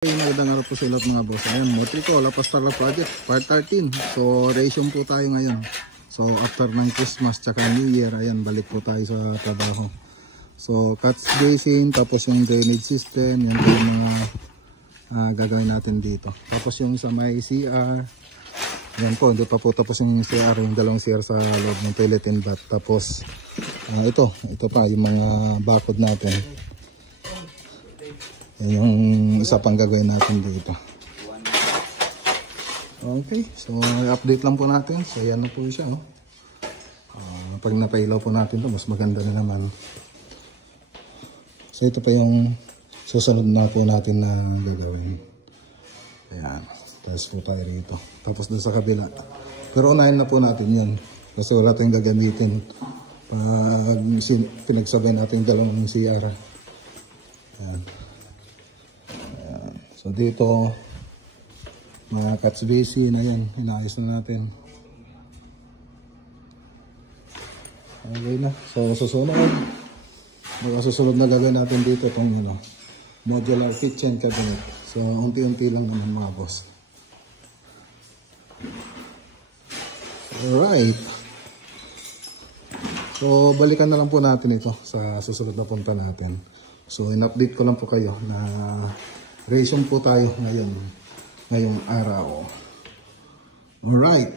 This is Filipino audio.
Magandang araw po sa lahat mga boss. Ayan, Motrico, La Pastoral Project, part 13. So, reaction po tayo ngayon. So, after ng Christmas tsaka New Year, ayan, balik po tayo sa trabaho. So, catch basin, tapos yung drainage system, yan po yung mga gagawin natin dito. Tapos yung sa may CR, yan po, hindi pa po tapos yung CR, yung dalawang CR sa loob ng toilet and bath. Tapos, ito pa, yung mga bakod natin. Yan yung isa pang gagawin natin dito. Okay, so update lang po natin. So yan na po siya. Oh. Pag napailaw po natin to, mas maganda na naman. So ito pa yung susunod na po natin na gagawin. Ayan, tapos po tayo rito. Tapos dun sa kabila. Pero unahin na po natin yan. Kasi wala tayong gagamitin pag pinagsabay natin yung dalawang CR. Ayan. So dito, mga catch basin, ayan, inaayos na natin. Okay na. So susunod, susunod na gagawin natin dito itong modular kitchen cabinet. So unti-unti lang naman mga boss. Alright. So balikan na lang po natin ito sa susunod na punta natin. So in-update ko lang po kayo na reason po tayo ngayong araw. Alright.